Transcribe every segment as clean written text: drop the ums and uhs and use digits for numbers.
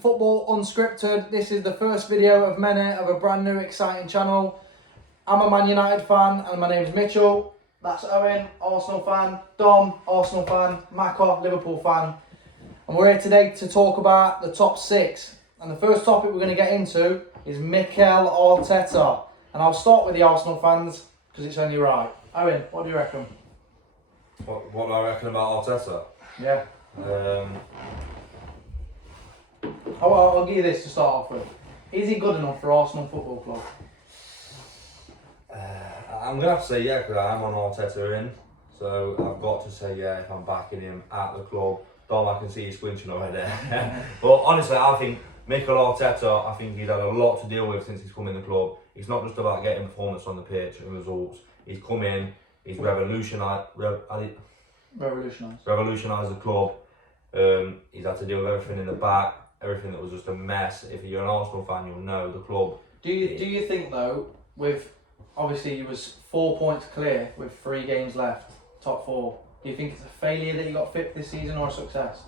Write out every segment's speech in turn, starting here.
Football Unscripted. This is the first video of many of a brand new exciting channel. I'm a Man United fan and my name's Mitchell. That's Owen, Arsenal fan. Dom, Arsenal fan. Mako, Liverpool fan. And we're here today to talk about the top six. And the first topic we're going to get into is Mikel Arteta. And I'll start with the Arsenal fans because it's only right. Owen, what do you reckon? What do I reckon about Arteta? Yeah. I'll give you this to start off with. Is he good enough for Arsenal Football Club? I'm going to have to say yeah, because I am on Arteta in. So I've got to say yeah if I'm backing him at the club. Dom, I can see you squinching already. But honestly, I think Mikel Arteta, I think he's had a lot to deal with since he's come in the club. It's not just about getting performance on the pitch and results. He's come in, he's revolutionised the club. He's had to deal with everything in the back, everything that was just a mess. If you're an Arsenal fan, you'll know the club. Do you think though, with obviously he was 4 points clear with 3 games left, top 4. Do you think it's a failure that he got 5th this season or a success?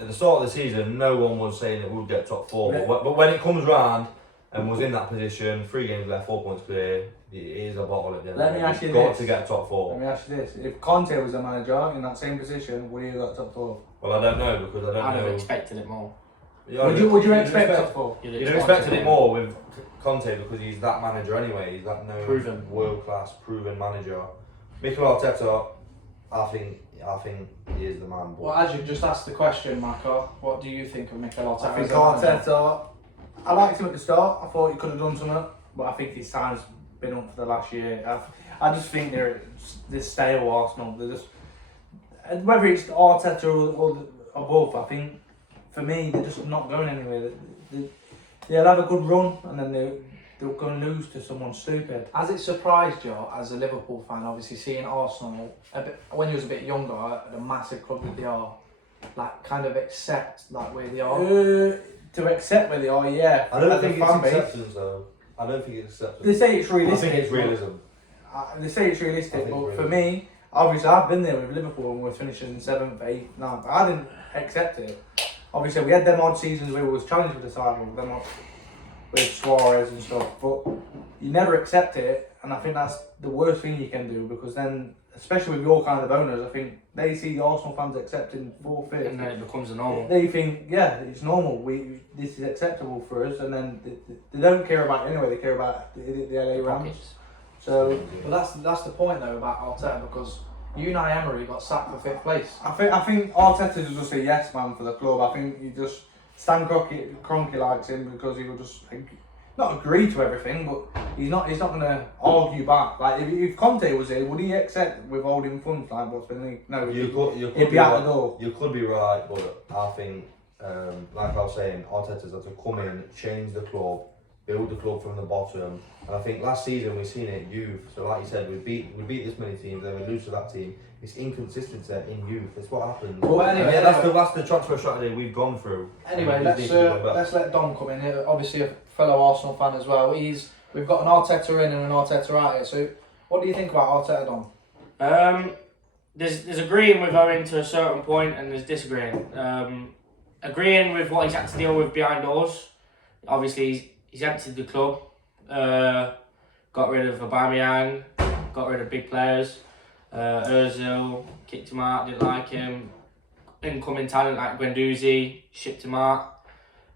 At the start of the season, no one was saying it would get top 4. But when it comes round and was in that position, 3 games left, 4 points clear, it is a bottle at the end. Let me ask you got this. to get top 4. Let me ask you this. If Conte was the manager in that same position, would he have got top 4? Well, I don't know because I don't I'd know. have expected it more. Yeah, Would you expect top 4? You'd have expected it more with Conte because he's that manager anyway. He's that known Proven. world-class, proven manager. Mikel Arteta, I think he is the man. Well, as you just asked the question, Mako, what do you think of Mikel Arteta? I think Arteta, I liked him at the start. I thought he could have done something, but I think his time's been up for the last year. I just think they're this stale Arsenal. They're just, whether it's Arteta or both, I think for me they're just not going anywhere. They'll have a good run and then they'll go and lose to someone stupid. Has it surprised you as a Liverpool fan, obviously seeing Arsenal when you was a bit younger at a massive club that they are, like kind of accept like where they are? To accept where they are, yeah. I don't think it's fan base. acceptance though. I don't think it's acceptance. They say it's realistic. I think it's realism. They say it's realistic, I think but it's for me, obviously I've been there with Liverpool and we're finishing 7th, 8th, 9th. I didn't accept it. Obviously we had them odd seasons where we was challenged with the title, with Suarez and stuff, but you never accept it, and I think that's the worst thing you can do, because then, especially with your kind of owners, I think they see the Arsenal fans accepting 4th, 5th. And then it becomes a normal. They think, yeah, it's normal. This is acceptable for us, and then they don't care about it anyway. They care about the LA Rams. So, But that's the point though about Arteta, because Unai Emery got sacked for 5th place. I think Arteta is just a yes man for the club. I think he just Stan Kroenke likes him because he will just not agree to everything, but he's not going to argue back. Like if Conte was here, would he accept withholding funds like what's been? No, You could he'd be out the door. You could be right, but I think, like I was saying, Arteta's had to come in, change the club, build the club from the bottom. And I think last season we've seen it in youth. So like you said, we beat this many teams, then we lose to that team. It's inconsistency in youth. That's what happens. Well, anyway, yeah, that's the transfer strategy we've gone through. Anyway, let's let Dom come in here. Obviously a fellow Arsenal fan as well. We've got an Arteta in and an Arteta out here. So what do you think about Arteta, Dom? There's agreeing with Owen to a certain point, and there's disagreeing. Agreeing with what he's had to deal with behind doors. Obviously, he's emptied the club. Got rid of Aubameyang. Got rid of big players. Ozil kicked him out. Didn't like him. Incoming talent like Guendouzi shipped him out.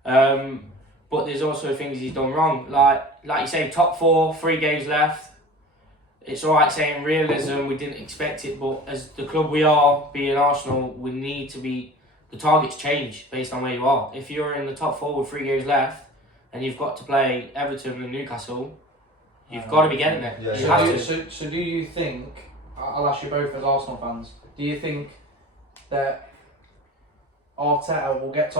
But there's also things he's done wrong. Like you say, top 4, 3 games left. It's alright saying realism, we didn't expect it, but as the club we are, being Arsenal, we need to be, the targets change based on where you are. If you're in the top 4 with 3 games left, and you've got to play Everton and Newcastle, you've got to be getting it. Yeah, you have to. So do you think, I'll ask you both as Arsenal fans, do you think that Arteta will get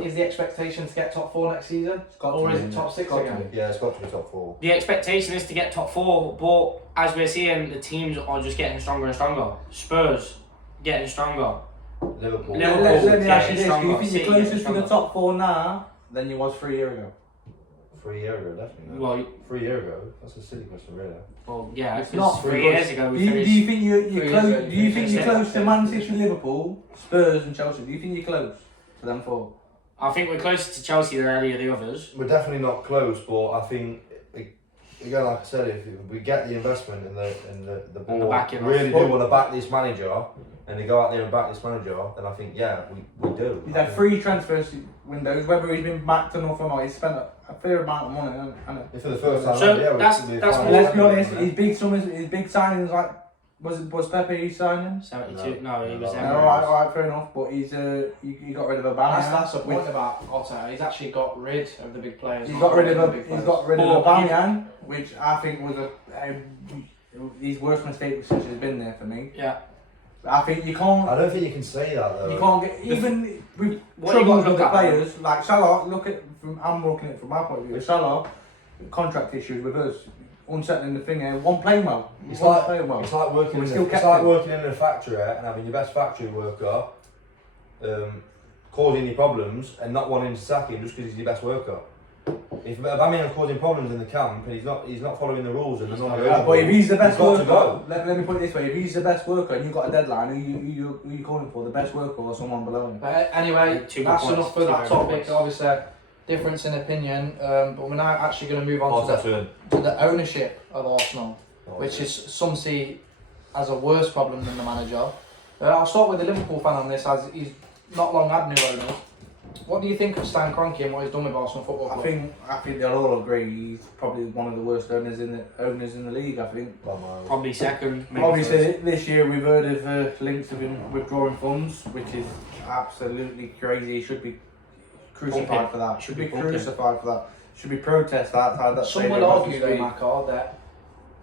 is the expectation to get top 4 next season? Or is it top 6 again? Yeah, it's got to be top 4. The expectation is to get top 4, but as we're seeing, the teams are just getting stronger and stronger. Spurs getting stronger. Liverpool. Let me ask you this: do you think City you're closer getting to the stronger. top 4 now than you was 3 years ago? 3 years ago, definitely. Well, 3 years ago, that's a silly question, really. well, yeah, It's because not 3 because- years ago Do we you finished. think you're 3 close? years ago, Do you think finished you're close to second. Man City, Liverpool, Spurs, and Chelsea? Do you think you're close to them 4? I think we're closer to Chelsea than any of the others. We're definitely not close, but I think again, like I said, if we get the investment and the board backing really off. do want to back this manager, and they go out there and back this manager, then I think we do. He's had 3 transfers windows, whether he's been backed enough or not. He's spent a fair amount of money, hasn't he? If for the first time, So yeah, that's we're more- fine. And let's be honest, his big signings like was Pepe his signing? 72. No, he was No, No, there. alright, fair enough. But he got rid of a That's the point about Arteta. He's actually got rid of the big players. He's not got rid of the big he's players. got rid of But Aubameyang, which I think was his worst mistake since he's been there for me. Yeah. I think you can't. I don't think you can say that though. You can't get even with What you troubles gotta with the look at, players like Salah. I'm looking at it from my point of view. Salah, contract issues with us, unsettling the thing. One playing well. It's One like playing well. it's like working. We're In still it's captain. like working in a factory and having your best factory worker causing you problems and not wanting to sack him just because he's your best worker. If Aubameyang's causing problems in the camp and he's not following the rules and the non-negotiables, But if he's the best he's got worker, to go. let me put it this way: if he's the best worker and you've got a deadline, who you calling for? The best worker or someone below him? But anyway, Two that's points, enough for two that very topic. points. Obviously, difference in opinion. But we're now actually going to move on Arteta to the ownership of Arsenal, in. which is some see as a worse problem than the manager. I'll start with the Liverpool fan on this, as he's not long had new owners. What do you think of Stan Kroenke and what he's done with Arsenal Football Club? I think they'll all agree he's probably one of the worst owners in the league. I think. Probably second. Maybe Obviously, first. this year we've heard of links of him withdrawing funds, which is absolutely crazy. He should be crucified Pumping. for that. Should Should be be pumping. crucified for that. Should be protest outside that. Some stadium will as we argue though, speak. Macar, that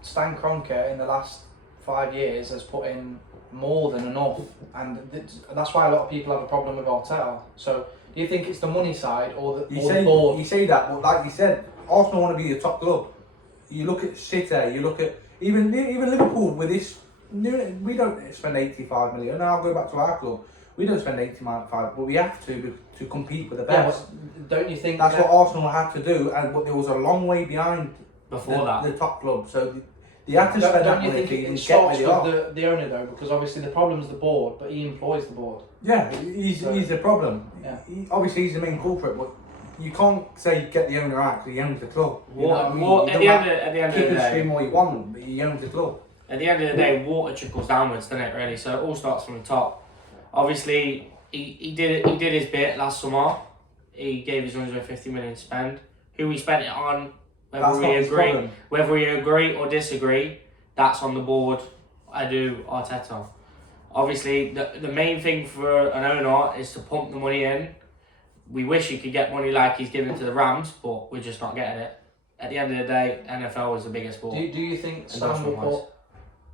Stan Kroenke in the last 5 years has put in more than enough, and that's why a lot of people have a problem with Arteta. So, do you think it's the money side or the board? You say that, but like you said, Arsenal want to be the top club. You look at City, you look at even Liverpool with this. We don't spend 85 million. Now I'll go back to our club. We don't spend 85, but we have to compete with the Yeah, best. but don't you think That's that what Arsenal had to do, but there was a long way behind Before that. the top club. So they had to spend don't that you money think to it even get starts where with they are. the owner though? Because obviously the problem's the board, but he employs the board. Yeah, he's the problem. Yeah. Obviously, he's the main culprit, but you can't say get the owner out because he owns the club. You know what I mean? Well, You at don't the have- end of Keep the and scream day, all you want, but he owns the club. at the end of the day, water trickles downwards, doesn't it? Really. So it all starts from the top. Obviously, he did his bit last summer. He gave his 150 million to spend. Who he spent it on, That's not his problem. whether we agree or disagree, that's on the board. I do Arteta. Obviously, the main thing for an owner is to pump the money in. We wish he could get money like he's giving to the Rams, but we're just not getting it. At the end of the day, NFL is the biggest sport. Do you think Stan will Endorsement-wise. put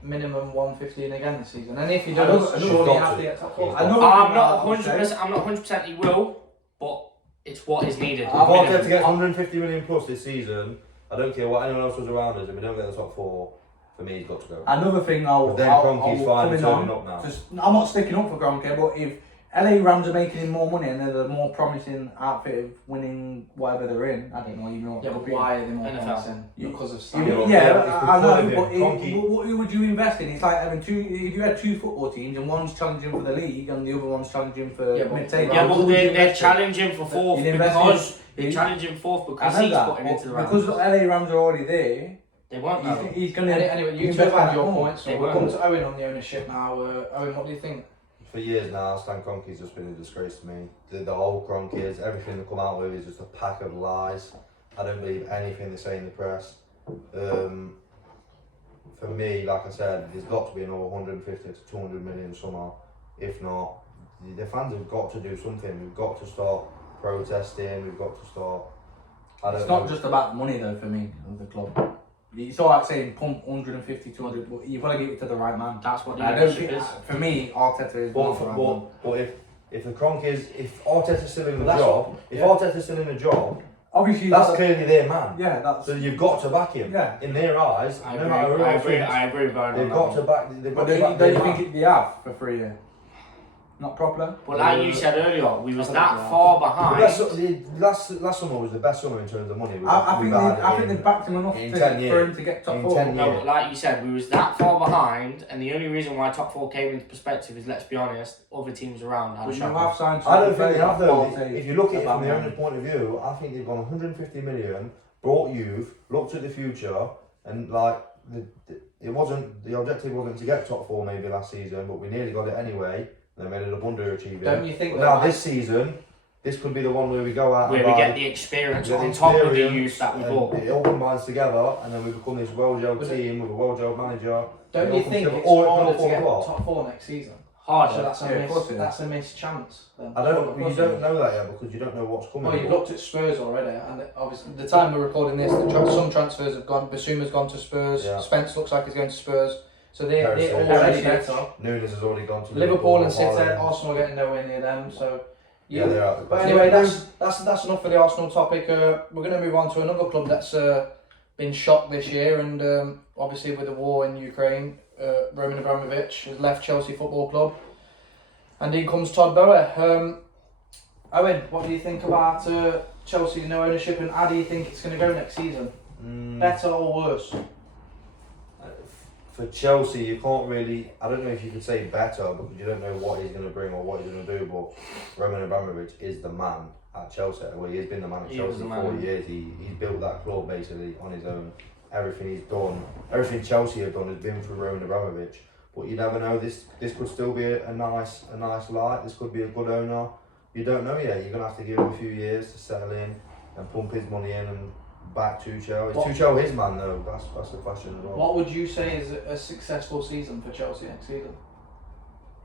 minimum 150 in again this season? And if he I does, know- I know surely he's you got have to. to get top He's four. got I know- I'm not I would 100%. I'm not 100% he will, but it's what is needed. If Arteta gets 150 million plus this season, I don't care what anyone else was around us. If we don't get the top 4, for me, he's got to go. Another thing I'll But then I'll Kroenke's come finally in turning on, up now. just, I'm not sticking up for Kroenke, but if LA Rams are making him more money and they're the more promising outfit of winning whatever they're in, I don't know even what Yeah, they'll but be. why are they more NFL. promising? You- Because of Yeah, Stan. Yeah, yeah, it's I know, because of but him. Kroenke- who would you invest in? It's like having if you had 2 football teams and one's challenging for the league and the other one's challenging for Yeah, but- mid-table. Yeah, who but would you they're invest in? challenging for fourth You'd invest because in- they're challenging fourth I because know he's that, putting but into the Rams. because LA Rams are already there, They won't know. he's going to. Anyway, you two have had your points, so They we'll won't. come to Owen on the ownership now. Owen, what do you think? For years now, Stan Kroenke's just been a disgrace to me. The whole Kroenke everything they come out with is just a pack of lies. I don't believe anything they say in the press. For me, like I said, there's got to be another 150 to 200 million somehow. If not, the fans have got to do something. We've got to start protesting. We've got to start. I don't It's know. not just about the money though for me of the club. It's all right saying pump 150, 200, but you've got to give it to the right man. That's what the I don't ownership think, is. for me, Arteta is But, not the right man. if the Kroenke's, if Arteta's still in the That's job, what- if yeah. Arteta's still in the job, Obviously, that's clearly their man. yeah, that's So you've got to back him. Yeah. In their eyes, I no agree. matter who I else agree. wins, I agree with Owen on they've that got one. to back. They've got But to back don't their you man. think they have for 3 years? not properly. But like you said earlier, we was I that think we far The behind. last summer was the best summer in terms of money. I We've think had I think in- they backed him enough in to, 10 for years. him to get top In 4. 10 No, years. but like you said, we was that far behind, and the only reason why top 4 came into perspective is, let's be honest, other teams around had a But you shot. have signed. I don't think players they have like though. Partey, If you look at it from the Aubameyang. owner's point of view, I think they've gone 150 million, brought youth, looked at the future, and like it wasn't the objective wasn't to get top 4 maybe last season, but we nearly got it anyway. And they ended up underachieving. Don't you think But that now might- this season, this could be the one where we go out Where and we buy- get the experience get on the top of the experience youth that we and bought. It all combines together, and then we become this well-gelled But team with a well-gelled manager. Don't It you all think comes together. it's Or it harder could to all get fall apart. top 4 next season? So Harder. that's Yeah, of course it is. that's a missed chance. Then. I don't. Of You course it don't is. know that yet because you don't know what's coming. Well, you've looked at Spurs already, and obviously the time we're recording this, some transfers have gone. Basuma's gone to Spurs. Yeah. Spence looks like he's going to Spurs. So they're Perisic. already Perisic. better. Nunes has already gone to Liverpool and City, Haaland. Arsenal getting nowhere near them. So Yeah, they are. But anyway, that's enough for the Arsenal topic. We're going to move on to another club that's been shocked this year, and obviously with the war in Ukraine, Roman Abramovich has left Chelsea Football Club, and in comes Todd Boehly. Owen, what do you think about Chelsea no ownership, and how do you think it's going to go next season? Better or worse? For Chelsea, you can't really. I don't know if you could say better because you don't know what he's going to bring or what he's going to do. But Roman Abramovich is the man at Chelsea. Well, he's been the man at He Chelsea was the for 4 man. years. He's built that club basically on his own. Everything he's done, everything Chelsea have done has been through Roman Abramovich. But you never know. This could still be a nice light. This could be a good owner. You don't know yet. You're gonna have to give him a few years to settle in and pump his money in and back Tuchel. Is What- Tuchel his man though? That's the question as well. What would you say is a successful season for Chelsea next season?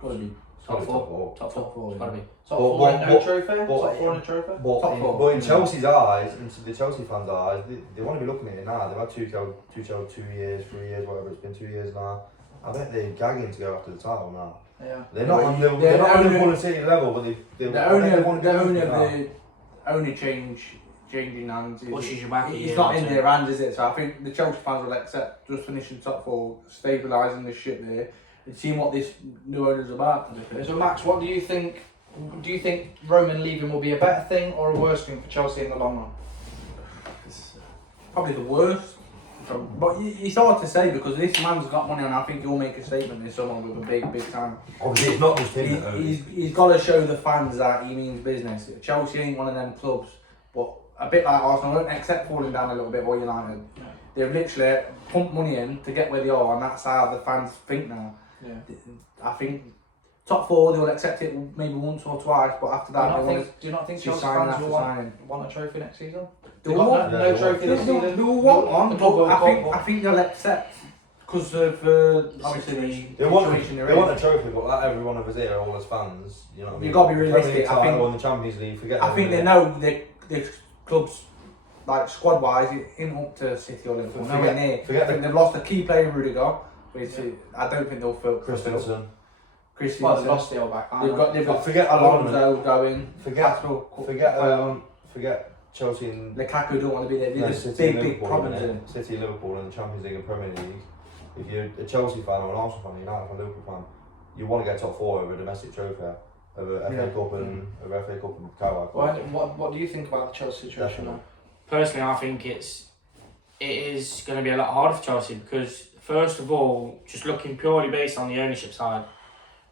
Gotta be Top 4. four. Top 4. top 4. It's gotta be. Top But- 4 and no but- trophy? but- Top 4 and a trophy? But Top in, four, but in yeah. Chelsea's eyes, and the Chelsea fans' eyes, they want to be looking at it now. They've had Tuchel 2 years, 3 years, whatever. It's been 2 years now. I bet they're gagging to go after the title now. Yeah. They're not on Liverpool. They're They're not on only- Liverpool and City level, but The only changing hands. Pushes you back a It's year not or in two. their hands, is it? So I think the Chelsea fans will accept just finishing top 4, stabilising the ship there, and seeing what this new owner's about. So Max, what do you think? Do you think Roman leaving will be a better thing or a worse thing for Chelsea in the long run? It's probably the worst. But it's hard to say because this man's got money and I think he'll make a statement this summer with a big time. Obviously, it's not just him that owns it. He's got to show the fans that he means business. Chelsea ain't one of them clubs, but a bit like Arsenal, won't accept falling down a little bit or United. Yeah. They've literally pumped money in to get where they are, and that's how the fans think now. Yeah. I think top 4 they'll accept it maybe once or twice, but after that Do you not think to Chelsea sign fans after will signing. want a trophy next season? They They got want- no Yeah, they trophy want- this season. They will want one, The club but will I want- think they'll accept because of obviously They the want, situation they're they in. want a trophy, but like every one of us here, all as fans, you know what I mean? You've got to be Premier League realistic, I title think- and the Champions League, forget I them, think they innit? know the clubs, like squad wise, in up to City or Liverpool. Forget- Nowhere near. forget I think the- they've lost a key player in Rudiger, which I don't think they'll fill. Christensen. Christensen. Well, they've lost the old back. They've got Forget Alonso going. Forget Arsenal, forget Chelsea and Lukaku don't want to be there. no, There's City and big Liverpool, problems innit? in it. City, Liverpool, and the Champions League and Premier League. If you're a Chelsea fan or an Arsenal fan, United fan, Liverpool fan, you want to get top 4 over a domestic trophy, over FA Yeah. Cup and FA Cup and Carabao Cup. What do you think about the Chelsea situation now? Personally, I think it is going to be a lot harder for Chelsea because, first of all, just looking purely based on the ownership side,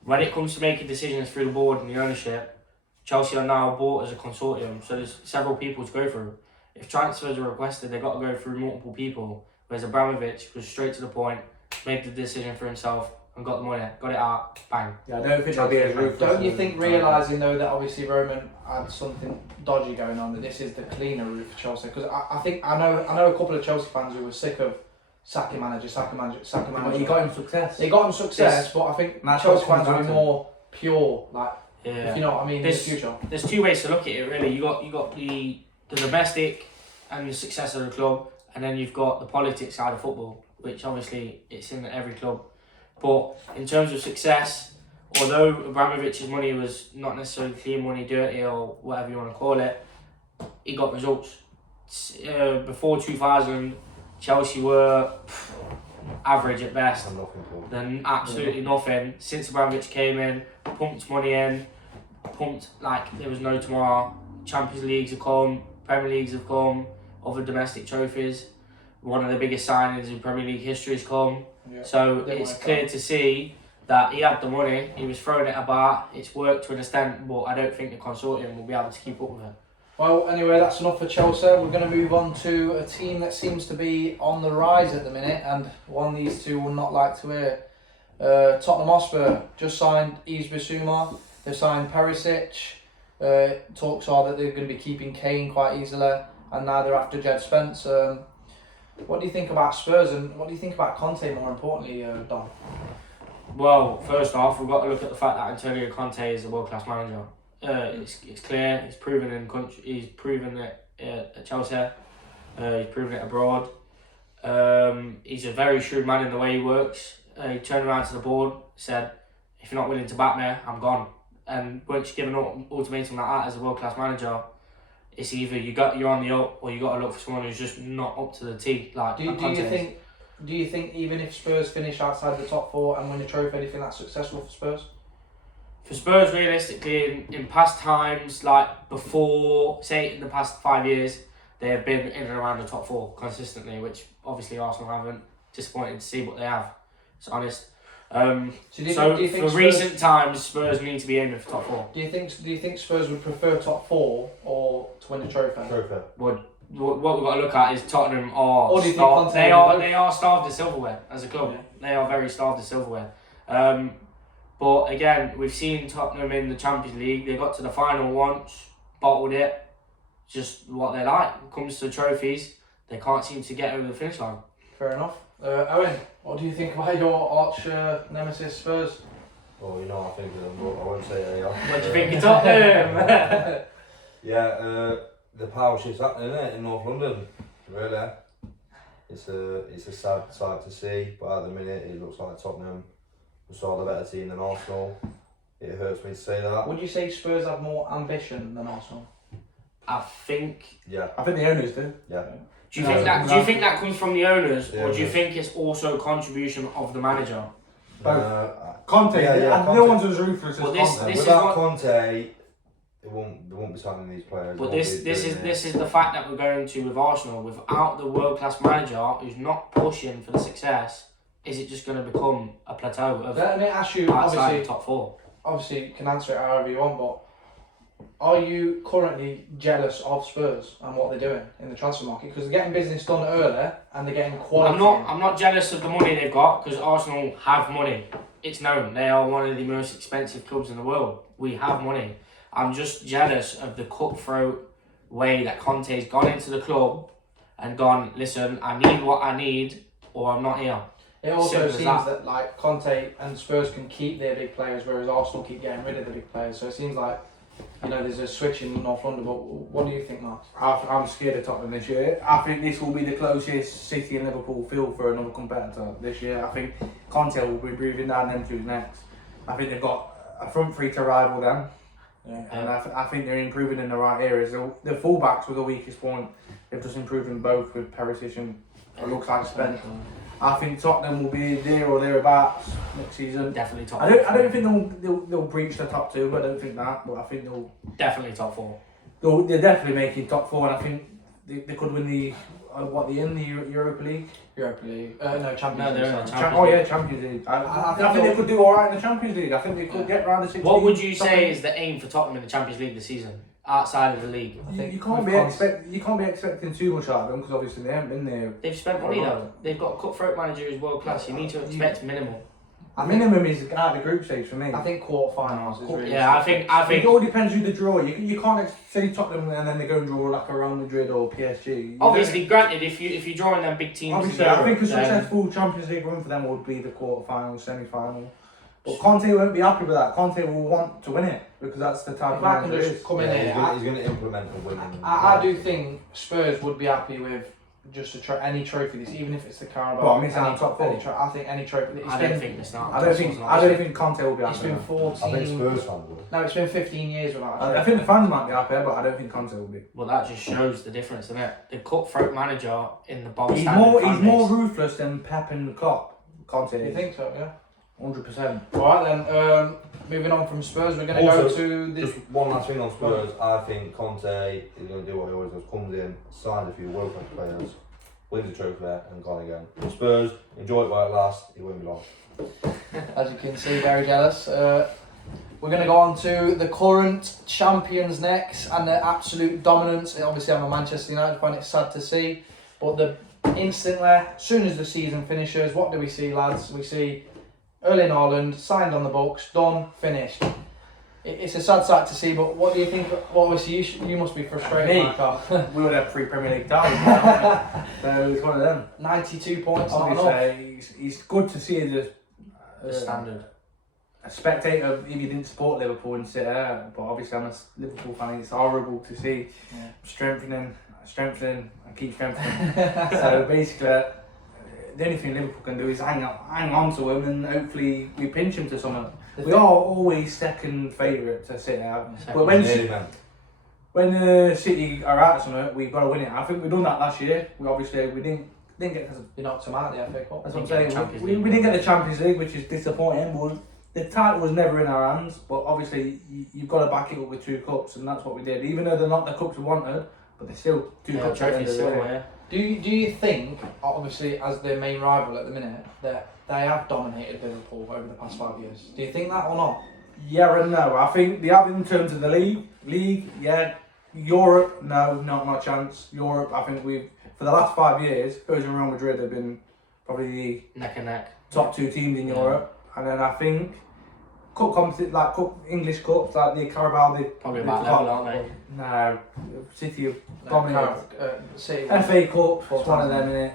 when it comes to making decisions through the board and the ownership, Chelsea are now bought as a consortium, so there's several people to go through. If transfers are requested, they've got to go through multiple people, whereas Abramovich was straight to the point, made the decision for himself and got the money, got it out, bang. Yeah, I don't think they'll be as ruthless. Don't you as- think realising though that obviously Roman had something dodgy going on, that this is the cleaner route for Chelsea? Because I know a couple of Chelsea fans who were sick of sacking manager. But he got him success. They got him success, but I think That's Chelsea what fans will comes be down to. more pure, like Yeah. if you know what I mean, in the This- future. There's two ways to look at it really. You got the domestic and the success of the club, and then you've got the politics side of football, which obviously it's in every club. But in terms of success, although Abramovich's money was not necessarily clean money, dirty or whatever you want to call it, he got results. Before 2000, Chelsea were average at best. And nothing club. Then absolutely nothing. Since Abramovich came in, pumped money in, pumped like there was no tomorrow. Champions Leagues have come, Premier Leagues have come, other domestic trophies. One of the biggest signings in Premier League history has come. Yeah. So it's clear to see that he had the money, he was throwing it about, it's worked to an extent, but I don't think the consortium will be able to keep up with it. Well, anyway, that's enough for Chelsea. We're going to move on to a team that seems to be on the rise at the minute, and one these two will not like to hear. Tottenham Hotspur just signed Yves Bissouma. They've signed Perisic. Talks are that they're going to be keeping Kane quite easily, and now they're after Jed Spence. What do you think about Spurs, and what do you think about Conte, more importantly, Dom? Well, first off, we've got to look at the fact that Antonio Conte is a world-class manager. It's clear. He's proven in country. He's proven it at Chelsea. He's proven it abroad. He's a very shrewd man in the way he works. He turned around to the board, said, "If you're not willing to back me, I'm gone." And once you give an ultimatum like that as a world-class manager, it's either you're on the up, or you got to look for someone who's just not up to the T. Like Do you think even if Spurs finish outside the top four and win a trophy, do you think that's successful for Spurs? For Spurs, realistically, in past times, like before, say in the past 5 years, they have been in and around the top four consistently, which obviously Arsenal haven't. Disappointed to see what they have. It's honest. Do you So think for Spurs, recent times, Spurs need to be aiming for top four. Do you think Spurs would prefer top four or to win a trophy? What we've got to look at is Tottenham are Or do you think starved. Conte They will are starved of silverware as a club. Yeah. They are very starved of silverware. But again, we've seen Tottenham in the Champions League. They got to the final once, bottled it. Just what they like. When it comes to trophies, they can't seem to get over the finish line. Fair enough. Owen, what do you think about your arch nemesis Spurs? Oh, you know, I think of them, but I won't say they are. What do you think of Tottenham? Yeah, the power shift's happening, isn't it, in North London? Really. It's a sad sight to see, but at the minute it looks like Tottenham are the better team than Arsenal. It hurts me to say that. Would you say Spurs have more ambition than Arsenal? I think. Yeah. I think the owners do. Yeah. Do you think that comes from the owners, Yeah, or do you yeah. think it's also a contribution of the manager? Conte, Yeah, and no one's as ruthless as Well, this- Conte. this is Without what- Conte, they won't be signing these players. But They won't this be doing it. is the fact that we're going to with Arsenal. Without the world class manager who's not pushing for the success, is it just going to become a plateau of Let me ask you, outside obviously, the top four? obviously you can answer it however you want, but are you currently jealous of Spurs and what they're doing in the transfer market? Because they're getting business done early and they're getting quality. I'm not jealous of the money they've got, because Arsenal have money. It's known they are one of the most expensive clubs in the world. We have money. I'm just jealous of the cutthroat way that Conte's gone into the club and gone, listen, I need what I need, or I'm not here. It also Simple as seems that. that like Conte and Spurs can keep their big players, whereas Arsenal keep getting rid of the big players. So it seems like, you know, there's a switch in North London. But what do you think, Mark? I'm scared of Tottenham this year. I think this will be the closest City and Liverpool feel for another competitor this year. I think Conte will be breathing down them two's necks. I think they've got a front three to rival them. Yeah. And I think they're improving in the right areas. The fullbacks were the weakest point. They've just improved them both with Perisic and it looks like Spence. I think Tottenham will be there or thereabouts next season. Definitely top. I don't think they'll breach the top two. I don't think that, but I think Definitely top four. they're definitely making top four, and I think they could win the Europa League. Europa League. No, Champions No, they're in League. the sorry. Champions Champions League. I I think think they could do all right in the Champions League. I think they could get round the 16. What would you say is the aim for Tottenham in the Champions League this season, outside of the league? I think You can't with be expecting too much out of them because obviously they haven't been there. They've spent money though. They've got a cutthroat manager who's world class. You need to expect minimal. I think, Minimum is out of the group stage for me. I think quarterfinals is really. Yeah, I think It all depends who they draw. You can't say Tottenham and then they go and draw like a Real Madrid or PSG. You obviously, granted, if you're drawing them big teams, Obviously, in I think a Europe, then- successful Champions League run for them would be the quarter-final, semi-final. But Conte won't be happy with that. Conte will want to win it because that's the type If of I can manager he just is. come in Yeah, here, he's going to implement the winning. I do think Spurs would be happy with just any trophy, this, even if it's the Carabao. Well, missing out top 4. I think any trophy. I don't think it's not. I don't think Conte will be happy. It's been now. 14. I think Spurs fans will. No, it's been 15 years without. I think the fans might be happy, but I don't think Conte will be. Well, that just shows the difference, doesn't it? The cutthroat manager in the bog He's standard more ruthless than Pep and Klopp. Conte. You think so? Yeah. 100%. All right then. Moving on from Spurs, we're going to go to the. Just one last thing on Spurs. I think Conte is going to do what he always does. Comes in, signs a few World Cup players, wins the trophy, and gone again. Spurs, enjoy it while it lasts. It won't be long. As you can see, very jealous. We're going to go on to the current champions next and their absolute dominance. Obviously, I'm a Manchester United fan. It's sad to see, but instantly, as soon as the season finishes, what do we see, lads? We see Erling Haaland signed on the books, done, finished. It's a sad sight to see, but what do you think? Well, obviously, you must be frustrated, Me? Marco. We would have 3 Premier League titles now, so it's one of them. 92 points, not enough. Obviously, it's good to see The standard. a spectator if you didn't support Liverpool and sit there, but obviously I'm a Liverpool fan. It's horrible to see strengthening, and keep strengthening. So basically, the only thing Liverpool can do is hang on to him, and hopefully we pinch him to something. We are always second favourite to sit out, but when City are out of something, we've got to win it. I think we've done that last year. We didn't get. You knocked him out of the FA Cup. That's what I'm saying. We didn't get the Champions League, which is disappointing. But the title was never in our hands. But obviously, you've got to back it up with 2 cups, and that's what we did. Even though they're not the cups we wanted, but they're still 2 cups at the end of the day. Do you think, obviously, as the main rival at the minute, that they have dominated Liverpool over the past 5 years? Do you think that or not? Yeah and no. I think they have in terms of the league, yeah. Europe, no, not my chance. Europe, I think for the last 5 years, Spurs and Real Madrid have been probably the Neck and neck. top 2 teams in Europe. And then I think English cups, like the Carabao, Probably about level, aren't they? No, City have dominated. City. FA Cup, it's one of them, innit?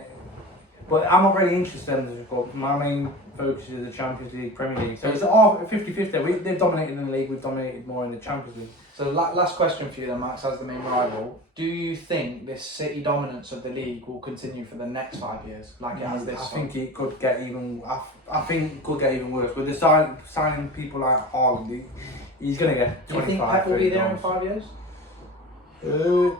But I'm not really interested in the cup. My main focus is the Champions League, Premier League. So it's all 50-50. They've dominated in the league, we've dominated more in the Champions League. So last question for you then, Max, as the main rival. Do you think this City dominance of the league will continue for the next 5 years, like it has this? I think it could get even. I think it could get even worse. With the signing people like Haaland, he's going to get 25. Do you think Pep will be there in 5 years?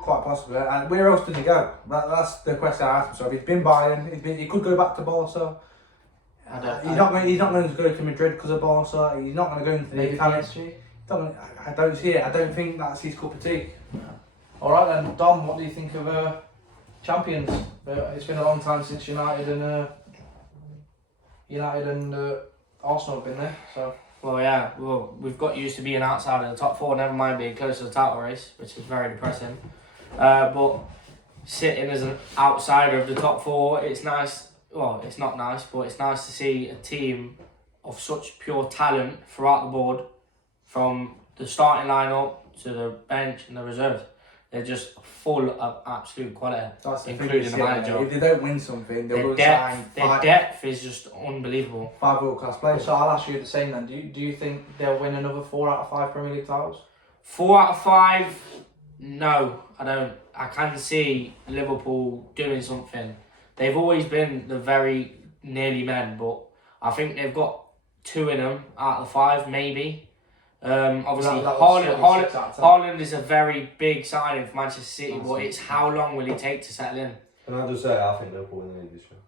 Quite possibly. And where else does he go? That's the question I asked myself. He's been Bayern. He could go back to Barca. He's not going to go to Madrid because of Barca. He's not going to go into the Maybe Italian. PSG? I don't see it. I don't think that's his cup of tea. All right then, Dom. What do you think of champions? It's been a long time since United and Arsenal have been there. So. Well, yeah. Well, we've got used to being outside of the top 4. Never mind being close to the title race, which is very depressing. But sitting as an outsider of the top 4, it's nice. Well, it's not nice, but it's nice to see a team of such pure talent throughout the board, from the starting lineup to the bench and the reserves. They're just full of absolute quality, including the manager. If they don't win something, they'll sign. Their depth is just unbelievable. 5 world-class players. So I'll ask you the same then. Do you think they'll win another 4 out of 5 Premier League titles? 4 out of 5? No, I don't. I can see Liverpool doing something. They've always been the very nearly men, but I think they've got 2 in them out of 5, maybe. Obviously, Haaland is a very big signing for Manchester City, but it's how long will he take to settle in? Can I just say, I think Liverpool win the league this year.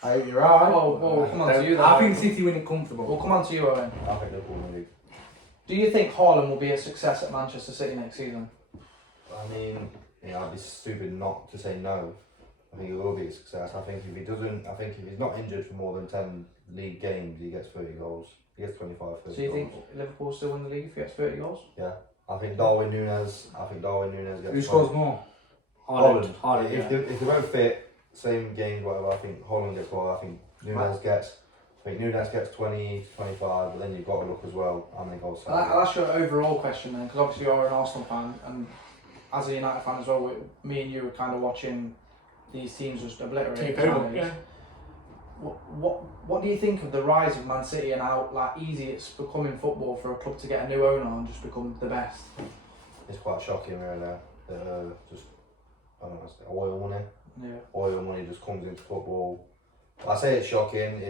I hope you're right. Well, come on to you then. I think City win it comfortable. We'll come on to you, Owen. I think Liverpool win the league. Do you think Haaland will be a success at Manchester City next season? I mean, I'd be stupid not to say no. I think he will be a success. I think if he's not injured for more than 10 league games, he gets 30 goals. He gets 25, 30 goals. So you think Liverpool will still win the league if he gets 30 goals? Yeah. I think Darwin Núñez gets... Who scores more? Haaland. If they're both fit, same games, whatever, I think Haaland gets more. I think Núñez gets 20, 25, but then you've got to look as well how many goals. I'll ask you an overall question then, because obviously you're an Arsenal fan, and as a United fan as well, me and you were kind of watching these teams just obliterate. Yeah. What do you think of the rise of Man City and how easy it's become in football for a club to get a new owner and just become the best? It's quite shocking, really. Just, I don't know, oil money. oil money just comes into football. I say it's shocking.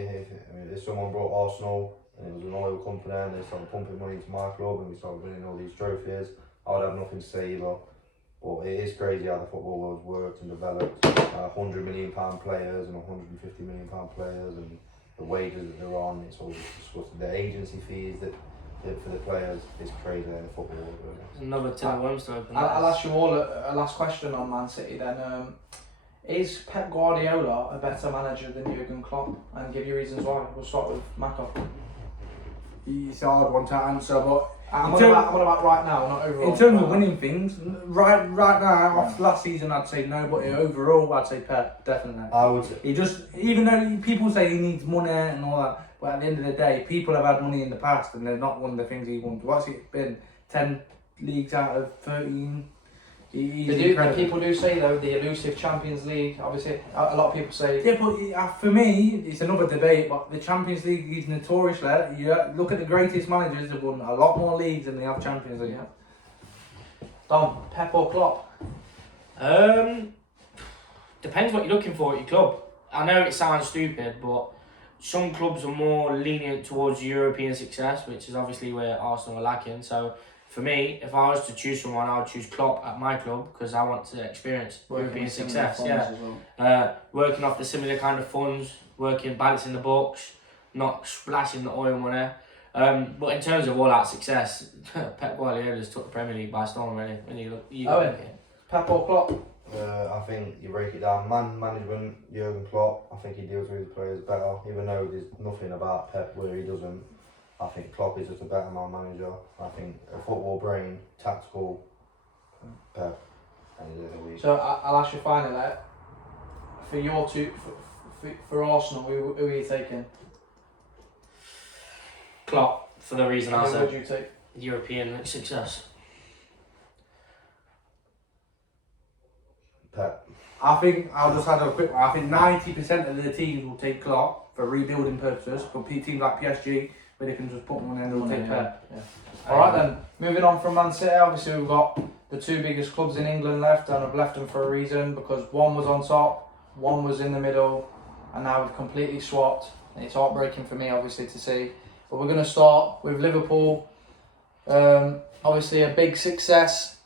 If someone brought Arsenal and it was an oil company and they started pumping money into my club and we started winning all these trophies, I would have nothing to say either. But it is crazy how the football world's worked and developed. £100 million players and £150 million players, and the wages that they're on, it's all disgusting. The agency fees that for the players is crazy in the football world. Really. Another tin of worms to open. I'll ask you all a last question on Man City then. Is Pep Guardiola a better manager than Jurgen Klopp? And give you reasons why. We'll start with Mako. It's a hard one to answer, but I'm on about right now, not overall. in terms of winning things, right now, off last season, I'd say no, but overall, I'd say Pep, definitely. I would say, He just, even though people say he needs money and all that, but at the end of the day, people have had money in the past and they're not one of the things he wants. What's it been? 10 leagues out of 13? People do say though, the elusive Champions League, obviously, a lot of people say... Yeah, but for me, it's another debate, but the Champions League is notoriously, you look at the greatest managers, they've won a lot more leagues than they have Champions League. Yeah. Dom, Pep or Klopp? Depends what you're looking for at your club. I know it sounds stupid, but some clubs are more lenient towards European success, which is obviously where Arsenal are lacking. So for me, if I was to choose someone, I would choose Klopp at my club because I want to experience European success. Yeah, working off the similar kind of funds, balancing the books, not splashing the oil money. But in terms of all-out success, Pep Guardiola's took the Premier League by storm. Really, when you look at it. Pep or Klopp? I think you break it down. Management, Jurgen Klopp. I think he deals with his players better, even though there's nothing about Pep where he doesn't. I think Klopp is just a better manager. I think a football brain, tactical, Pep. So I'll ask you finally, for your two, for Arsenal, who are you taking? Klopp, for the reason I Who would said. you take? European success. Pep. I think, I'll just add a quick one, I think 90% of the teams will take Klopp for rebuilding purposes, but teams like PSG, where they can just put one in, they'll take Pep. Yeah. Alright then, moving on from Man City, obviously we've got the two biggest clubs in England left, and I've left them for a reason, because one was on top, one was in the middle, and now we've completely swapped. It's heartbreaking for me obviously to see, but we're going to start with Liverpool. Obviously a big success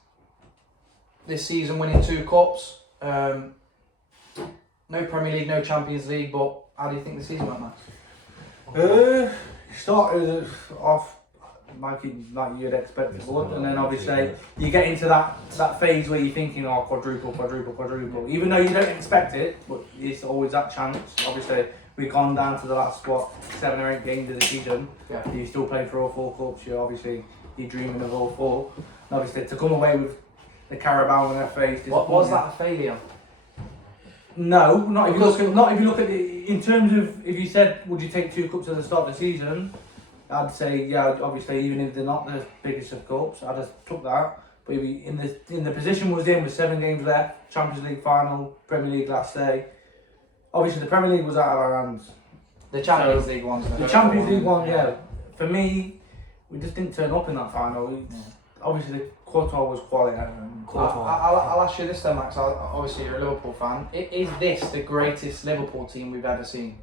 this season, winning 2 cups. No Premier League, no Champions League, but how do you think the season went, Max? Started off like you'd expect it would, and then obviously you get into that phase where you're thinking, oh, quadruple, even though you don't expect it, but it's always that chance. Obviously we've gone down to the last 7 or 8 games of the season. Yeah. You still play for all 4 cups. You're dreaming of all 4, and obviously to come away with the Carabao in their face. What was that a failure? No, not if you look at the, in terms of, if you said would you take 2 cups at the start of the season, I'd say yeah. Obviously, even if they're not the biggest of cups, I'd have took that. But if you, in the position was in with 7 games left, Champions League final, Premier League last day. Obviously, the Premier League was out of our hands. The Champions League ones. The Champions League one, yeah. For me, we just didn't turn up in that final. Obviously, the quarter was quality. I'll ask you this then, Max. Obviously, you're a Liverpool fan. Is this the greatest Liverpool team we've ever seen?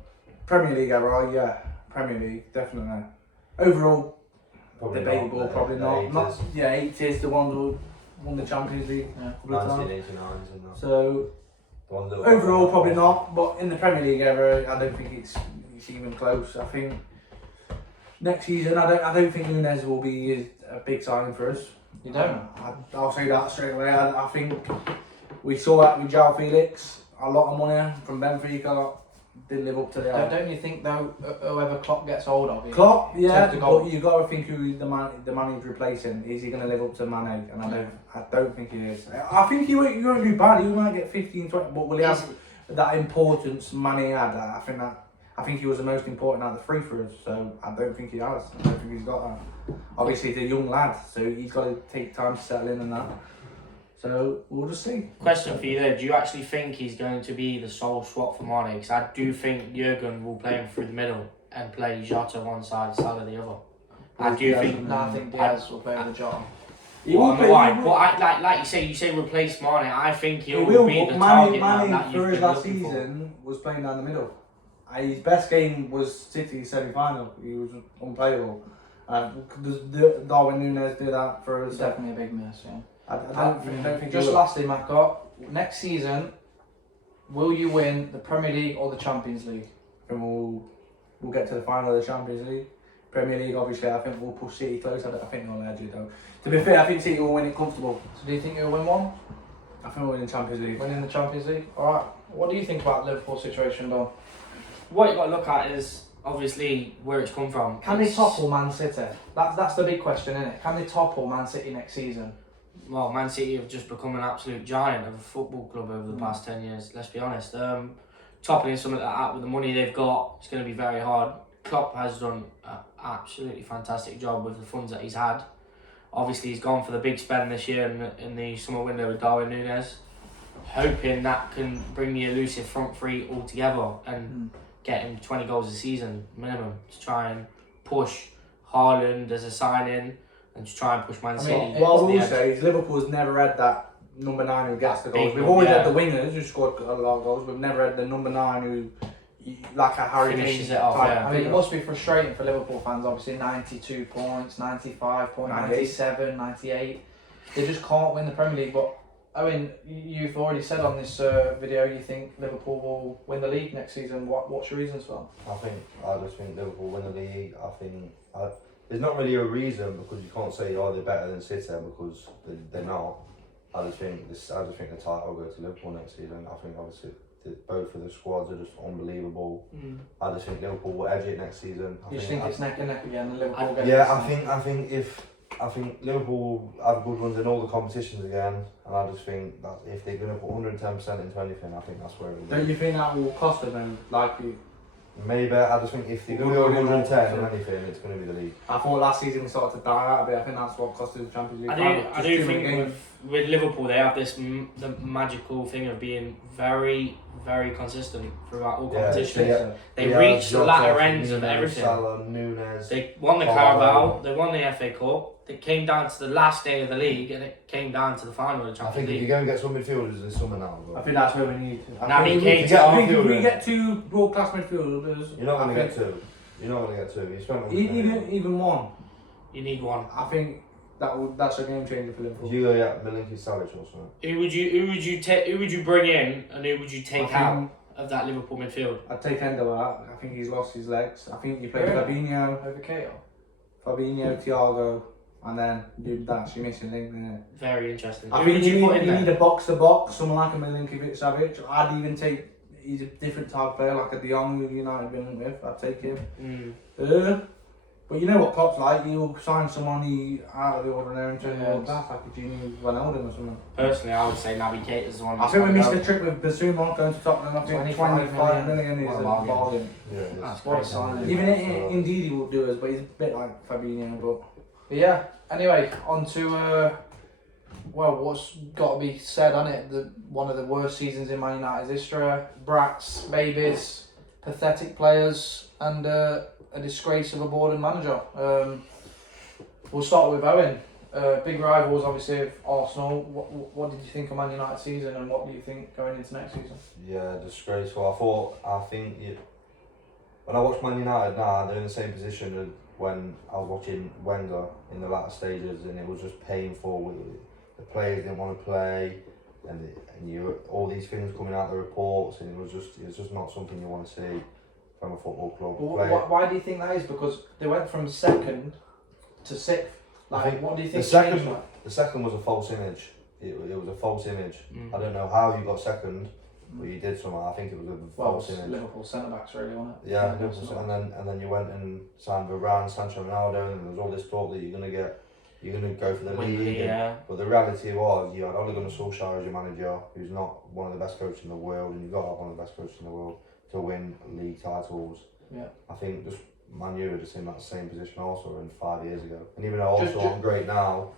Premier League era, yeah. Premier League, definitely. Overall, Probably debatable, not, probably the not. 80s. Not. Yeah, 80s, the ones who won the Champions League. Yeah. A couple of times. 1989s and that. So, The ones that were- overall, probably not. But in the Premier League era, I don't think it's even close. I think next season, I don't think Nunes will be a big signing for us. You don't? I'll say that straight away. I think we saw that with João Felix. A lot of money from Benfica didn't live up to the Don't you think though, whoever Klopp gets hold of, Klopp, yeah, to go. but you got to think who the man he's replacing. Is he going to live up to Mane? And I don't think he is. I think he won't do bad. He might get 15, 20, but will he have that importance Mane had? I think he was the most important out of the 3 for us. So I don't think he has. I don't think he's got that. Obviously, he's a young lad, so he's got to take time to settle in and that. So we'll just see. Question for you there: do you actually think he's going to be the sole swap for Mane? Because I do think Jurgen will play him through the middle and play Jota one side, Salah the other. I do think. No, I think Diaz will play with Jota. He will be. Why? But like you say replace Mane. I think He he'll will, be but the target man Mane that for you've his been last looking for. season was playing down the middle. His best game was City semi-final. He was unplayable. Does Darwin Núñez do that for It's us? definitely a big miss, yeah. I don't think Just he will. lastly, Macot, next season, will you win the Premier League or the Champions League? And we'll get to the final of the Champions League. Premier League, obviously, I think we'll push City close. I think they'll edge it though. To be fair, I think City will win it comfortable. So do you think you'll win one? I think we'll win the Champions League. Winning the Champions League? Alright. What do you think about Liverpool's situation, Dom? What you got to look at is obviously where it's come from. Can they topple Man City? That's the big question, isn't it? Can they topple Man City next season? Well, Man City have just become an absolute giant of a football club over the past 10 years, let's be honest. Toppling something like that with the money they've got, it's going to be very hard. Klopp has done an absolutely fantastic job with the funds that he's had. Obviously, he's gone for the big spend this year in the summer window with Darwin Núñez, hoping that can bring the elusive front three all together and get him 20 goals a season minimum to try and push Haaland as a signing and to try and push Man City. mean, What I to the will edge. say is Liverpool's never had that number 9 who gets the goals. Big We've one, always yeah. had the wingers who scored a lot of goals. We've never had the number 9 who, like a Harry Finishes Kane it off, type yeah. I mean, it figure. must be frustrating for Liverpool fans, obviously 92 points, 95 points, 97, 98. They just can't win the Premier League, but I mean, you've already said on this video you think Liverpool will win the league next season. What's your reasons for that? I just think Liverpool win the league. There's not really a reason because you can't say they're better than City because they're not. I just think the title will go to Liverpool next season. I think obviously both of the squads are just unbelievable. I just think Liverpool will edge it next season. You just think it's neck and neck again, and Liverpool get Yeah, this? I think Liverpool have good runs in all the competitions again, and I just think that if they're going to put 110% into anything, I think that's where it will Don't be. you think that will cost them then? Like Maybe I just think if they're going to go 110 in anything, it's going to be the league. I thought last season we started to die out a bit. I think that's what cost us the Champions League. I do think with Liverpool they have this the magical thing of being very, very consistent throughout all competitions. They reach the latter ends of everything. Salah, Núñez. They won the Carabao, they won the FA Cup, it came down to the last day of the league and it came down to the final of the I Champions think if League. you're going to get some midfielders this summer now, I think that's where we need. Naby Keita, If we get 2 world class midfielders, you're not going to get 2. You're not going to get 2. You spent even one. You need one. I think that's a game changer for Liverpool. You go get Milinkovic Savic or something. Who would you bring in and who would you take out of that Liverpool midfield? I'd take Endo out. I think he's lost his legs. I think you play Really? Fabinho, Over Keita? Thiago, and then that's your missing link there. Very interesting. I Who think would you put in you there? need a box to box, someone like a Milinkovic Savic. I'd even take. He's a different type of player, like a De Jong who United been with. I'd take him. But you know what Klopp's like. He'll sign someone out of the ordinary and turn world class, like a Gini Wijnaldum or something. Personally, I would say Naby Keita is the one. I think we missed the trick with Basuma going to Tottenham. I think 25 million is What a a bargain. bargain. Yeah, That's What a crazy. signing. Even indeed he will do us, but he's a bit like Fabinho. But yeah, anyway, on to what's got to be said on it, one of the worst seasons in Man United's history. Brats, babies, pathetic players, and a disgrace of a board and manager. We'll start with Owen. Big rivals, obviously, of Arsenal. What did you think of Man United's season, and what do you think going into next season? Yeah, disgraceful. When I watch Man United now, they're in the same position as when I was watching Wenger in the latter stages, and it was just painful. The players didn't want to play, and all these things coming out of the reports, and it was just not something you want to see from a football club. Well, why do you think that is? Because they went from 2nd to 6th. I think what do you think? the second was a false image. It was a false image. I don't know how you got 2nd, but you did somehow. I think it was a false image. Liverpool centre backs, really, wasn't it? Yeah, Liverpool, and then you went and signed Varane, Sancho, Ronaldo, and there was all this talk that you're gonna go for the league. Yeah. But the reality was, you had Ole Gunnar Solskjaer as your manager, who's not one of the best coaches in the world, and you've got to have one of the best coaches in the world to win league titles. Yeah. I think just Man U are just in that same position also in 5 years ago. And even though Arsenal aren't great now,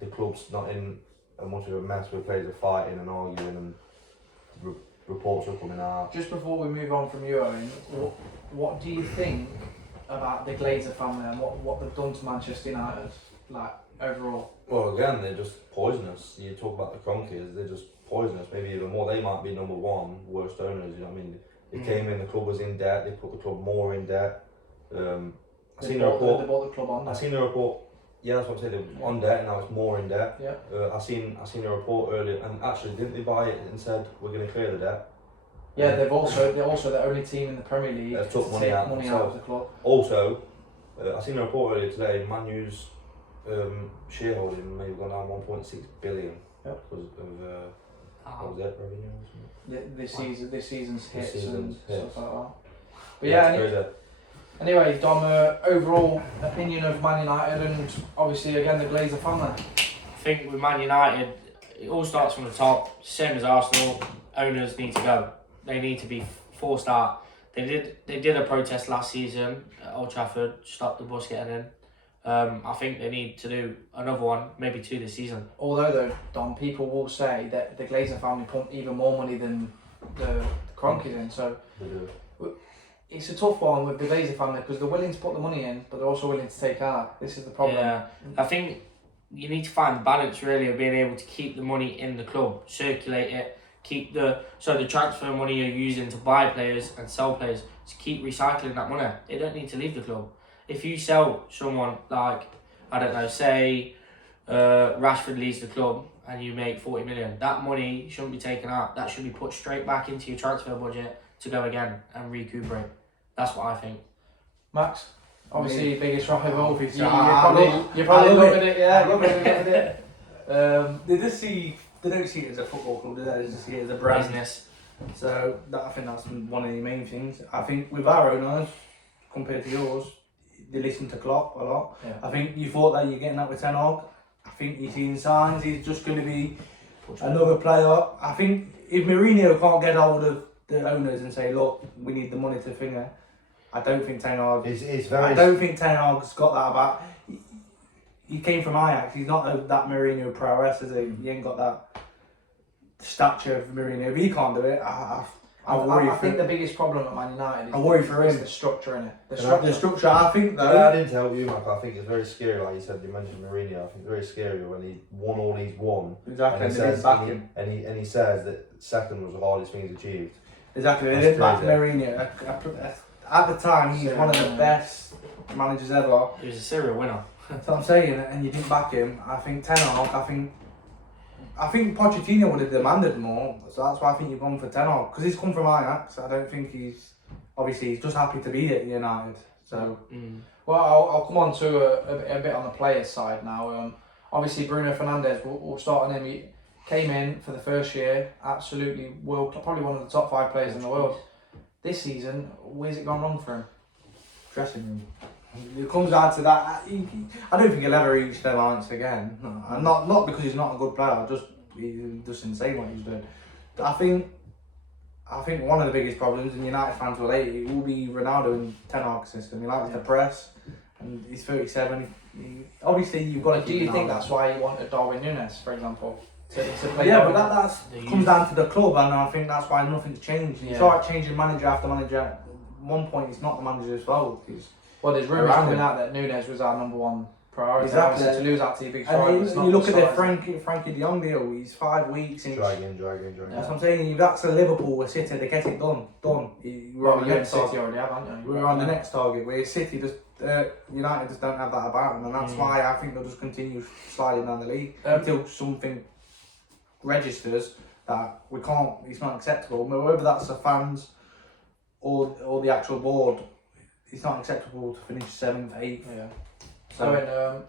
the club's not in much of a mess where players are fighting and arguing and reports are coming out. Just before we move on from you, Owen, what do you think about the Glazer family and what they've done to Manchester United? Like, overall? Well, again, they're just poisonous. You talk about the Cronkies, they're just poisonous. Maybe even more. They might be number one worst owners. You know what I mean? They came in, the club was in debt. They put the club more in debt. I seen the report. They bought the club on. I seen the report. Yeah, that's what I'm saying. They're on debt, and now it's more in debt. Yeah. I seen a report earlier, and actually, didn't they buy it and said we're going to clear the debt? Yeah, they're also the only team in the Premier League They've to took money take out money out themselves. of the club. Also, I seen a report earlier today. Man U's shareholding may have gone down 1.6 billion because of what was it, revenue or something? This season's hits This season's and hits. stuff like that. But yeah, it's crazy. anyway, Dom, overall opinion of Man United, and obviously again the Glazer family. I think with Man United, it all starts from the top. Same as Arsenal, owners need to go. They need to be forced out. They did a protest last season at Old Trafford, stop the bus getting in. I think they need to do another one, maybe 2 this season. Although though, Dom, people will say that the Glazer family pumped even more money than the Kroenkes in, so They do. it's a tough one with the Glazer family because they're willing to put the money in, but they're also willing to take out. This is the problem. Yeah, I think you need to find the balance really of being able to keep the money in the club, circulate it, so the transfer money you're using to buy players and sell players, to keep recycling that money. They don't need to leave the club. If you sell someone like, I don't know, say Rashford leaves the club and you make 40 million, that money shouldn't be taken out. That should be put straight back into your transfer budget to go again and recuperate. That's what I think. Max, obviously biggest rival. Obviously, You're I probably love loving it. Yeah, loving it. They don't see it as a football club, do they? They just see it as a brand. Business. So I think that's one of the main things. I think with our owners, compared to yours, they listen to Klopp a lot. Yeah. I think you thought that you're getting that with Ten Hag. I think you're seeing signs he's just going to be another player. I think if Mourinho can't get hold of the owners and say, look, we need the money to finger, I don't think Ten Hag. I don't think Ten Hag's got that about. He came from Ajax. He's not that Mourinho prowess, is he? He ain't got that stature of Mourinho. If he can't do it, I think the biggest problem at Man United is, I worry for him. the structure in it. The structure, I think, though. I didn't tell you, Michael. I think it's very scary. Like you said, you mentioned Mourinho. I think it's very scary when he won all he's won. Exactly, And he and they says, didn't back him. and he says that second was the hardest thing he's achieved. Exactly, they That's didn't back crazy. Mourinho. At the time, he's one of the best managers ever. He was a serial winner. That's what I'm saying, and you didn't back him. I think Ten Hag, I think Pochettino would have demanded more, so that's why I think you've gone for Ten Hag. Because he's come from Ajax, I don't think he's just happy to be at United. So, Well, I'll come on to a bit on the players' side now. Obviously, Bruno Fernandes, we'll start on him. He came in for the first year, absolutely probably one of the top 5 players in the world. This season, where's it gone wrong for him? dressing room. It comes down to that. I don't think he'll ever reach their lines again. No, and not because he's not a good player. He's just insane what he's doing. I think one of the biggest problems, and United fans will hate it, will be Ronaldo and Ten Hag's system. He likes to press, and he's 37. Obviously, you've got to. Do you think that's why he wanted Darwin Núñez, for example, to play? Yeah, but that comes down to the club, and I think that's why nothing's changed. You start changing manager after manager. At one point, it's not the manager's fault. Well, there's rumours coming out that Núñez was our number 1 priority. Exactly. To lose out to your big And strikers. you look at the Frankie de Jong deal. He's 5 weeks. Dragging. That's what I'm saying. If that's a Liverpool or City, they get it done. Well, you had City already have, haven't you? We're on the next target. Where City just United just don't have that about them, and that's why I think they'll just continue sliding down the league until something registers that we can't. It's not acceptable. Whether that's the fans or the actual board, it's not acceptable to finish 7th, 8th. Yeah. So,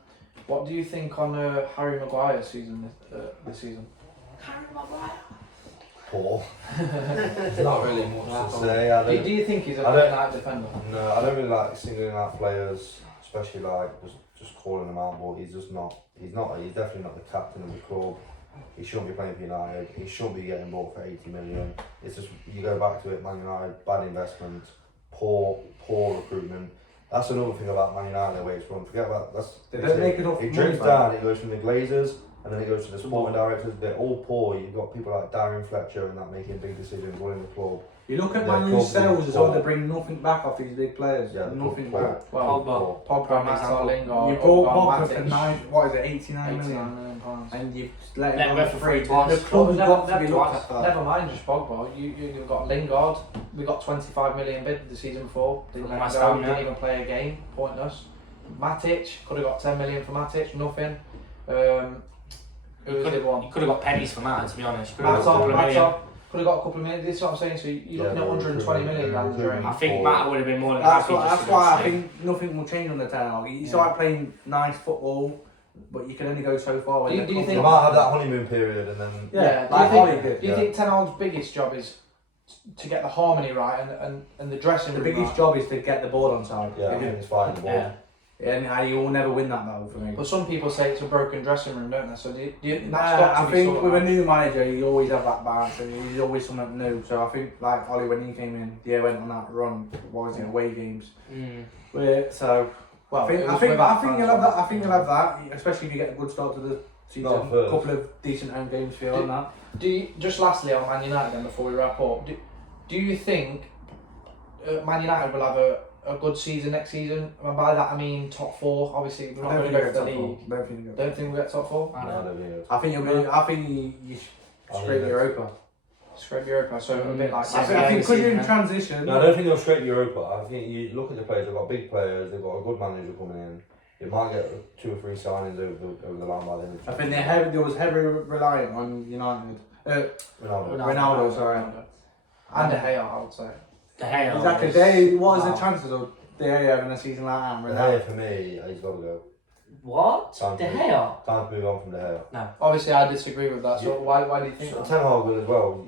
what do you think on Harry Maguire's season this season? Harry Maguire. Poor. Not really much to say. Do you think he's a I good don't- night defender? No, I don't really like singling out players, especially like just calling them out. But he's just not. He's definitely not the captain of the club. He shouldn't be playing for United. He shouldn't be getting bought for 80 million. It's just you go back to it. Man United, bad investment, poor recruitment. That's another thing about Man United, the way it's run. Forget about They don't make enough It money, drifts man. down. It goes from the Glazers, and then it goes to the sporting directors. They're all poor. You've got people like Darren Fletcher and that making big decisions running the club. You look at Yeah, Man U's Klopp sales is as well, poor. they bring nothing back off these big players. Yeah, nothing poor. back. Well, Pogba. Pogba, Matt Lingard. You bought Pogba for what is it, 89 million? 89 million pounds. And you've let Let him him go go for for free free twice. twice. The club's Never- got to be looked twice. after. Never mind just Pogba. You've got Lingard. We got 25 million bid the season before. Didn't From let him West go. Ham, Didn't yeah. even play a game. Pointless. Matic could have got 10 million for Matic. Nothing. Who was the one? You could have got pennies for that, to be honest. Could have got a couple Matop. of million. Could have got a couple of million. This is what I'm saying. So you're looking at 120 million down the drain. I think Matt would have been more than That's happy. why, just that's to why I stay. think nothing will change under Ten Hag. He's Yeah. like playing nice football, but you can only go so far. When Do you the think- They club's might on. have that honeymoon period and then. Yeah, Do like you Ollie think, did. do you Yeah. think Ten Hag's biggest job is to get the harmony right and the dressing The room biggest right? job is to get the ball on side. Yeah, I think it's fine. The ball. Yeah. And he will never win that battle for me. But some people say it's a broken dressing room, don't they? So do you, that's Nah, got to I be think sorted with a out. new manager, you always have that balance, and he's always something new. So I think, like Ollie, when he came in, yeah, went on that run. What was it, away games? So Well, I think it was without you'll have fans, that. I wasn't think it? you'll have that, especially if you get a good start to the season. Not first. A couple of decent home games for you on that. Do you, just lastly on Man United then before we wrap up, do you think Man United will have a good season next season? And by that I mean top four. Obviously we're not going to go for the league. Don't think Don't think we'll get top four? I No, I don't know. don't think it is. I think you'll be. I think you I scrape think Europa. Scrape Europa, so a bit like I I think yeah, because you're in yeah. transition. No, I don't think they'll straight Europa. I think you look at the players. They've got big players. They've got a good manager coming in. You might get 2 or 3 signings over the line by the end of the I think there was heavy reliant on United. Ronaldo. Ronaldo, sorry. And De Gea, I would say. De Gea. Exactly. What is Wow. the chances of De Gea having a season like that? and De Ronaldo? Gea for me, he's got to go. What? Time De to- Gea? Time to move on from De Gea. Obviously I disagree with that, so Yeah. why do you think So that? Ten Hag will as well.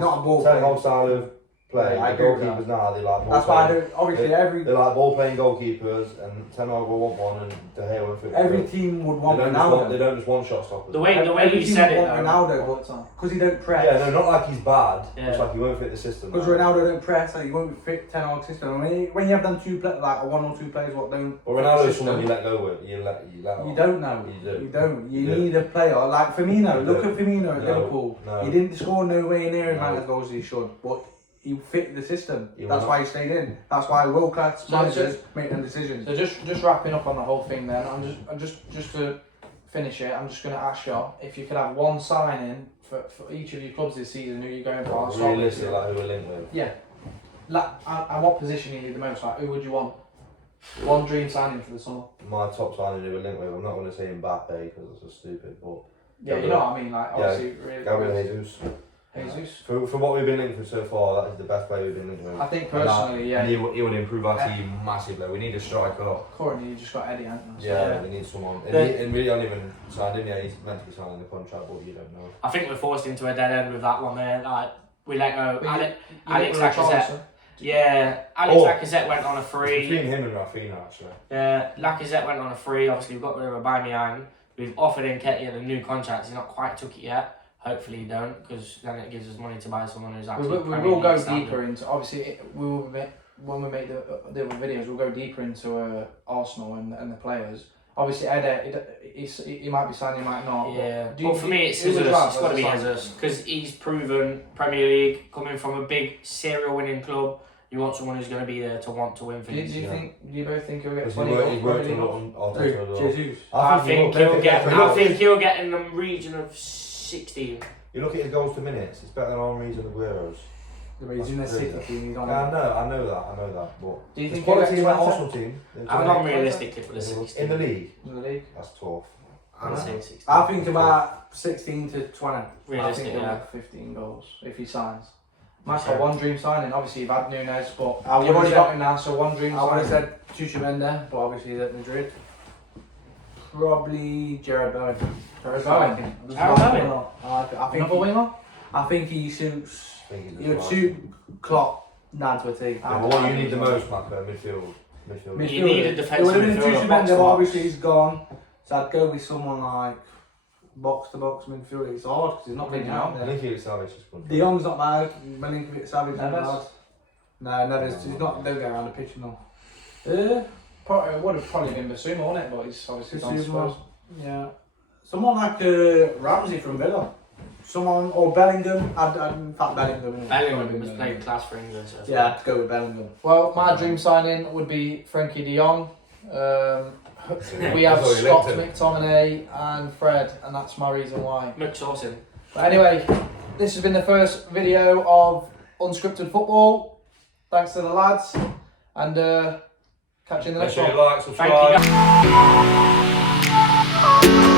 Not a ball Ten player. Hag style of play. Yeah, I the agree with goalkeepers now they like ball That's why I playing. don't. Obviously, every They like ball playing goalkeepers, and Ten Hag will want one, and De Gea won't fit. every team would want they Ronaldo. don't just want shot stoppers. The way Every you team said would it want though. Ronaldo, All the time. because he don't press. Yeah, no, not like he's bad. Yeah. It's like he won't fit the system. Because Ronaldo don't press, like, he won't fit Ten Hag system. I mean, when you have done like one or two players, what don't. But fit the Ronaldo's system, someone you let go with. You let. You don't know. You do. You don't. You You do. need a player like Firmino. You Look do. at Firmino at No, Liverpool. no. He didn't score nowhere near as No. many goals as he should, but he fit the system. He That's will why he stayed in. That's why world class So managers make them decisions. So just wrapping up on the whole thing then, I'm just to finish it, I'm just going to ask you if you could have one signing for each of your clubs this season, who you're going for? I'll start with Realistic, you. like who we're linked with. Yeah. And what position you need the most? Like, who would you want? One dream signing for the summer. My top signing who we're linked with. I'm not going to say Mbappe because it's so stupid, but Yeah, you know what I mean. Like, obviously, really. Gabriel Jesus. Jesus. For what we've been linked with so far, that is the best player we've been linked with. I think personally, yeah. And he would improve our team massively. We need a striker. Currently, you just got Eddie, haven't you? So, Yeah, we need someone. The- And really, I haven't even signed him yet. He's meant to be signing the contract, but you don't know. I think we're forced into a dead end with that one there. Like we let go. But Alex you look for a Lacazette. Richarlison. Yeah, Alex Oh. Lacazette went on a free. Between him and Rafinha, actually. Yeah, Lacazette went on a free. Obviously, we've got rid of Aubameyang. We've offered Nketiah a new contract. He's not quite took it yet. Hopefully, he don't, because then it gives us money to buy someone who's We actually. will, we Premier will go League standard. deeper into, obviously, we will make, when we make the other videos, we'll go deeper into Arsenal and the players. Obviously, he might be signed, he might not. Yeah, Do you- but for me, it's who would Jesus. you have It's got to as be a signing? Jesus because he's proven Premier League, coming from a big serial winning club. You want someone who's going to be there to want to win Do you things. Yeah. think? Do you both think he'll get Because 20 he's goals? worked Premier League on goals? Arteta as well. Jesus. I think he'll get. If I think he'll get in the region of 16. You look at his goals to minutes, it's better than Henry's and Aguero's. He's in the That's City crazy. team. He's on. Yeah, I know that. But Do you there's think he'll quality get in that 20 Arsenal team. I'm not realistically for the In 16. the league, in the league? that's tough. I'm saying 16. I think about 16 to 20. I think Realistic, he'll yeah. get 15 goals if he signs. Man's Yeah. got one dream signing. Obviously, you've had Nunes, but I you've would've already said- got him now, so one dream I would have signing. said Tuchemende, but obviously he's at Madrid. Probably Jared Bowen. Jared Bowen. Jared Bowen. I think Another winger? I think he suits. I think he's He would right. suit Klopp down to a T. Yeah, but what you need the most, Marco, midfield. You need a It defensive would have been midfielder, Tuchemende, box to but box. obviously he's gone. So I'd go with someone like box to box midfielder. It's hard because he's not really out I there. think he was Savage is good. De Jong's not bad. Milinkovic Savage is not Neves? bad. No, Neves. He's not. Don't go around the pitch enough. It would have probably been Basuma, wouldn't it? But he's obviously gone to Basuma. Spurs. Yeah. Someone like Ramsey from Villa. someone or Bellingham. In fact, Bellingham. Bellingham was playing class for England. So Yeah, I'd go with Bellingham. Well, my dream signing would be Frankie de Jong. We have That's already Scott, linked McTominay and Fred, and that's my reason why. McSaucin. But anyway, this has been the first video of Unscripted Football. Thanks to the lads, and catch you in the Make next sure one. you like, Thank you, subscribe. guys.